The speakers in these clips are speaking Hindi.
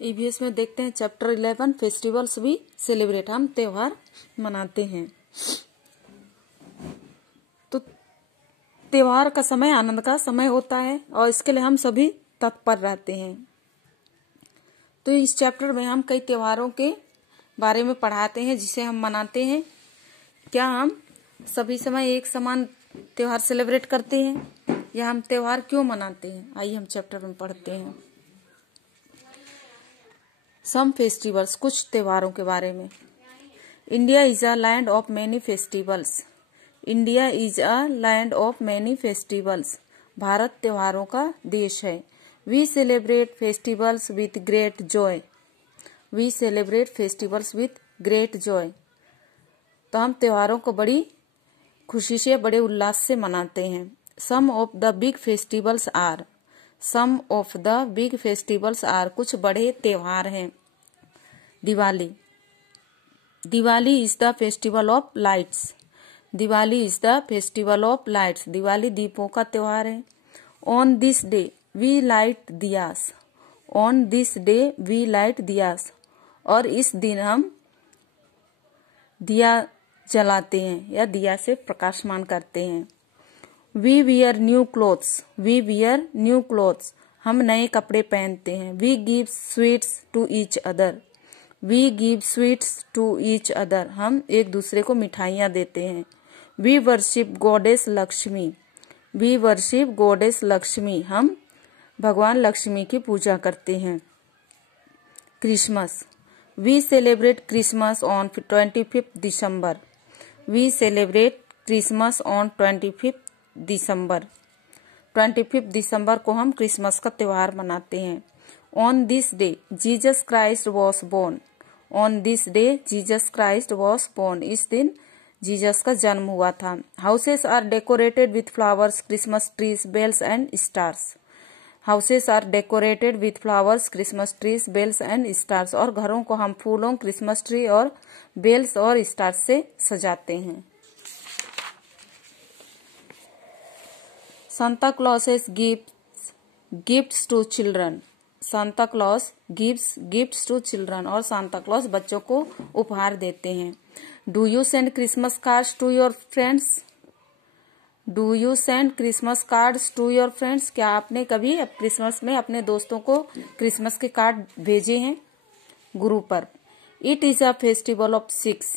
ईवीएस में देखते हैं चैप्टर 11 फेस्टिवल्स भी सेलिब्रेट, हम त्योहार मनाते हैं। तो त्योहार का समय आनंद का समय होता है और इसके लिए हम सभी तत्पर रहते हैं। तो इस चैप्टर में हम कई त्योहारों के बारे में पढ़ाते हैं जिसे हम मनाते हैं। क्या हम सभी समय एक समान त्योहार सेलिब्रेट करते हैं या हम त्योहार क्यों मनाते हैं? आइए हम चैप्टर में पढ़ते हैं। सम फेस्टिवल्स, कुछ त्योहारों के बारे में। India is a land of many festivals. India is a land of many festivals. Bharat त्योहारों का देश है। We celebrate festivals with great joy. We celebrate festivals with great joy. तो हम त्योहारों को बड़ी खुशी से, बड़े उल्लास से मनाते हैं। Some of the big festivals are. Some of the big festivals are, कुछ बड़े त्योहार हैं। Diwali. Diwali is the festival of lights. Diwali is the festival of lights. Diwali दीपों का त्योहार है। On this day we light diyas. On this day we light diyas. और इस दिन हम दिया जलाते हैं या दिया से प्रकाशमान करते हैं। We wear new clothes. We wear new clothes, हम नए कपड़े पहनते हैं। We give sweets to each other. We give sweets to each other, हम एक दूसरे को मिठाइयाँ देते हैं। We worship goddess Lakshmi. We worship goddess Lakshmi, हम भगवान लक्ष्मी की पूजा करते हैं। Christmas. We celebrate Christmas on 25 December. We celebrate Christmas on 25 December. 25 दिसंबर को हम क्रिसमस का त्योहार मनाते हैं। On this day Jesus Christ was born. On this day Jesus Christ was born, इस दिन जीसस का जन्म हुआ था। Houses are decorated with flowers, Christmas trees, bells and stars. Houses are decorated with flowers, Christmas trees, bells and stars, और घरों को हम फूलों, क्रिसमस ट्री और बेल्स और स्टार्स से सजाते हैं। Santa Clauses gifts to children. Santa Claus gives gifts to children, और सांता क्लॉस बच्चों को उपहार देते हैं। Do you send Christmas cards to your friends? Do you send Christmas cards to your friends? क्या आपने कभी क्रिसमस में अपने दोस्तों को क्रिसमस के कार्ड भेजे हैं? Guru Parv. It is a festival of Sikhs.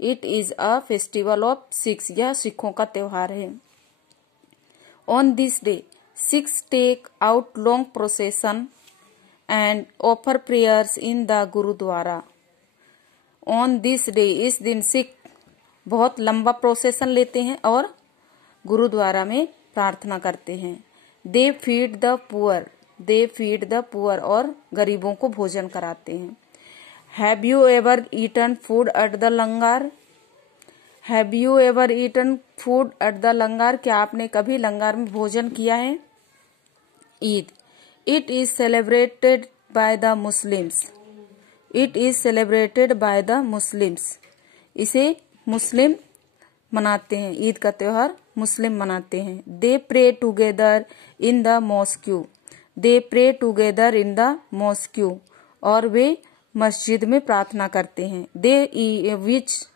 It is a festival of Sikhs, यह सिखों का त्योहार है। On this day Sikhs take out long procession and offer prayers in the gurdwara. On this day, इस दिन सिख बहुत लंबा प्रोसेशन लेते हैं और गुरुद्वारा में प्रार्थना करते हैं। They feed the poor. They feed the poor, और गरीबों को भोजन कराते हैं। Have you ever eaten food at the langar? Have you ever eaten food at the langar? क्या आपने कभी लंगार में भोजन किया है? Eid. It is celebrated by the Muslims. It is celebrated by the Muslims, इसे मुस्लिम मनाते हैं। ईद का त्योहार मुस्लिम मनाते हैं। They pray together in the mosque. They pray together in the mosque, और वे मस्जिद में प्रार्थना करते हैं। They wish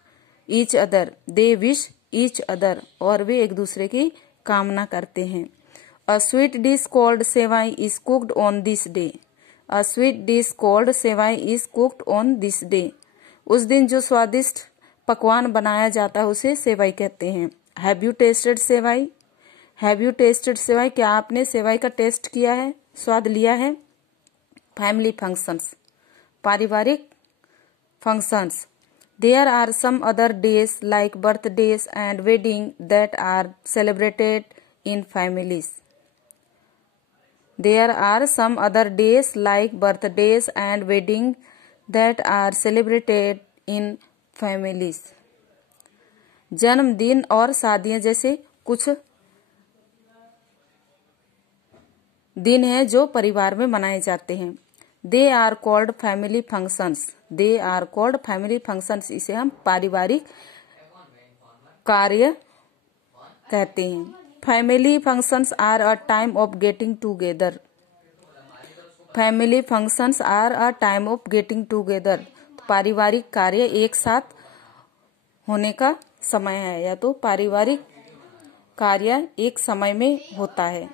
each other. They wish each other, और वे एक दूसरे की कामना करते हैं। A sweet dish called sevai is cooked on this day. A sweet dish called sevai is cooked on this day, उस दिन जो स्वादिष्ट पकवान बनाया जाता है उसे सेवाई कहते हैं। Have you tasted sevai? Have you tasted sevai? क्या आपने सेवाई का टेस्ट किया है, स्वाद लिया है? फैमिली फंक्शंस, पारिवारिक functions. There are some other days like birthdays and wedding that are celebrated in families. There are some other days like birthdays and wedding that are celebrated in families. जन्मदिन और शादियां जैसे कुछ दिन हैं जो परिवार में मनाए जाते हैं। They are called family functions. They are called family functions. इसे हम पारिवारिक कार्य कहते हैं। Family functions are a time of getting together. Family functions are a time of getting together. तो पारिवारिक कार्य एक साथ होने का समय है, या तो पारिवारिक कार्य एक समय में होता है।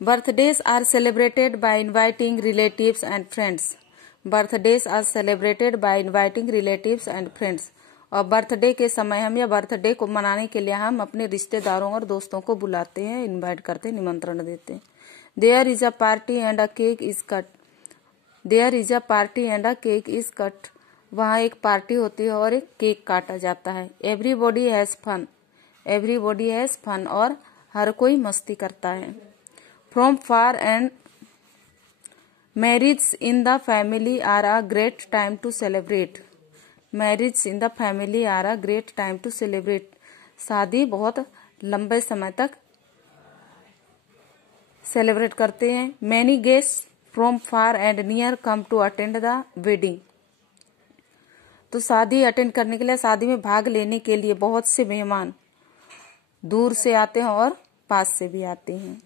Birthdays are celebrated by inviting relatives and friends. Birthdays are celebrated by inviting relatives and friends. और बर्थडे के समय हम या बर्थडे को मनाने के लिए हम अपने रिश्तेदारों और दोस्तों को बुलाते हैं, इनवाइट करते हैं, निमंत्रण देते हैं। There is a party and a cake is cut. There is a party and a cake is cut. वहाँ एक पार्टी होती है और एक केक काटा जाता है। Everybody has fun. Everybody has fun, और हर कोई मस्ती करता है। From far and marriage in the family are a great time to celebrate. Marriage in the family are a great time to celebrate. शादी बहुत लंबे समय तक सेलिब्रेट करते हैं। Many guest from far and near come to attend the wedding. तो शादी अटेंड करने के लिए, शादी में भाग लेने के लिए बहुत से मेहमान दूर से आते हैं और पास से भी आते हैं।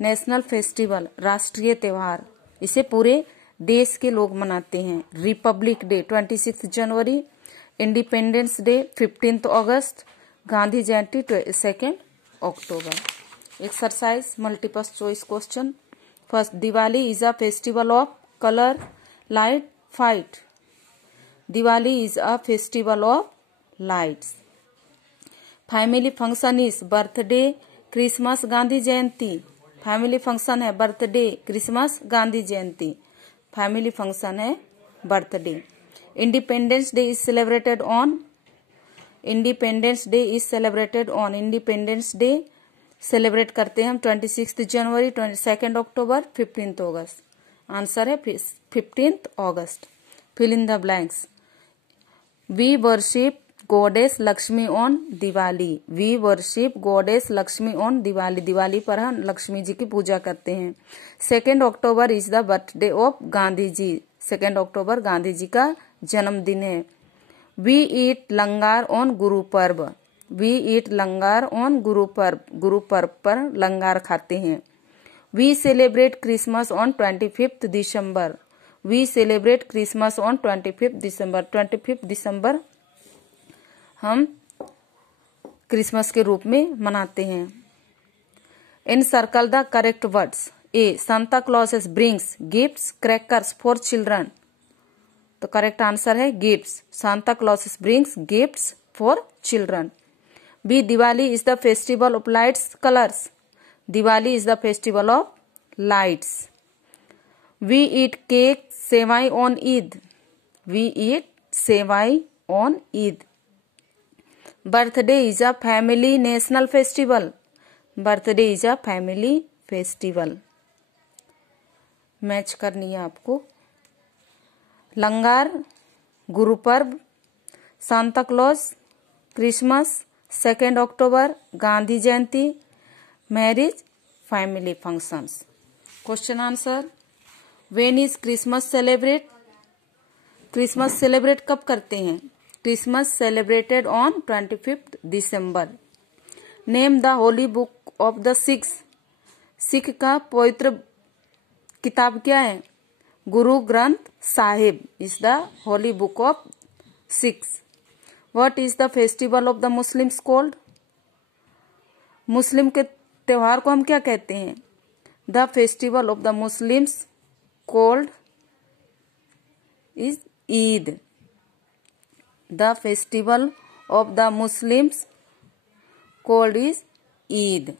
नेशनल फेस्टिवल, राष्ट्रीय त्योहार, इसे पूरे देश के लोग मनाते हैं। Republic day 26 January, independence day 15 August, Gandhi Jayanti 2 October. Exercise multiple choice question. First, Diwali is a festival of colour, light, fight. Diwali is a festival of lights. Family function is birthday, Christmas, Gandhi Jayanti. Family function है बर्थडे, क्रिसमस, गांधी जयंती। फैमिली फंक्शन है birthday. Independence day is celebrated on. Independence day is celebrated on. Independence day celebrate करते हैं हम 26 जनवरी, 22 अक्टूबर, 15 अगस्त। आंसर है 15 अगस्त। Fill in the blanks. We worship goddess Lakshmi on Diwali. We worship goddess Lakshmi on Diwali. Diwali पर हम लक्ष्मी जी की पूजा करते हैं। 2 October is the birthday of Gandhi ji. 2 अक्टूबर गांधी जी का जन्मदिन है। We eat लंगार on Guru Parv. We eat लंगार on Guru Parv. Guru Parv पर लंगार खाते हैं। We celebrate Christmas on 25 December. We celebrate Christmas on 25 December. 25 दिसंबर हम क्रिसमस के रूप में मनाते हैं। In circle the correct words. A, Santa Claus brings gifts crackers for children. तो करेक्ट आंसर है gifts. Santa Claus brings gifts for children. B, Diwali is the festival of lights colours. Diwali is the festival of lights. We eat cake sevai on Eid. We eat sevai on Eid. Birthday is a family national festival. Birthday is a family festival. Match करनी है आपको। लंगार Guru Parv, Santa Claus Christmas, 2 अक्टूबर गांधी जयंती, marriage family functions. Question answer. When is Christmas celebrate. Christmas celebrate कब करते हैं। Christmas celebrated on 25 December. Name the Holi book of the Sikhs. Sikh का पवित्र किताब क्या है। Guru Granth Sahib is the Holi book of Sikhs. What is the festival of the Muslims called. Muslim के त्योहार को हम क्या कहते हैं। The festival of the Muslims called is Eid. The festival of the Muslims called is Eid.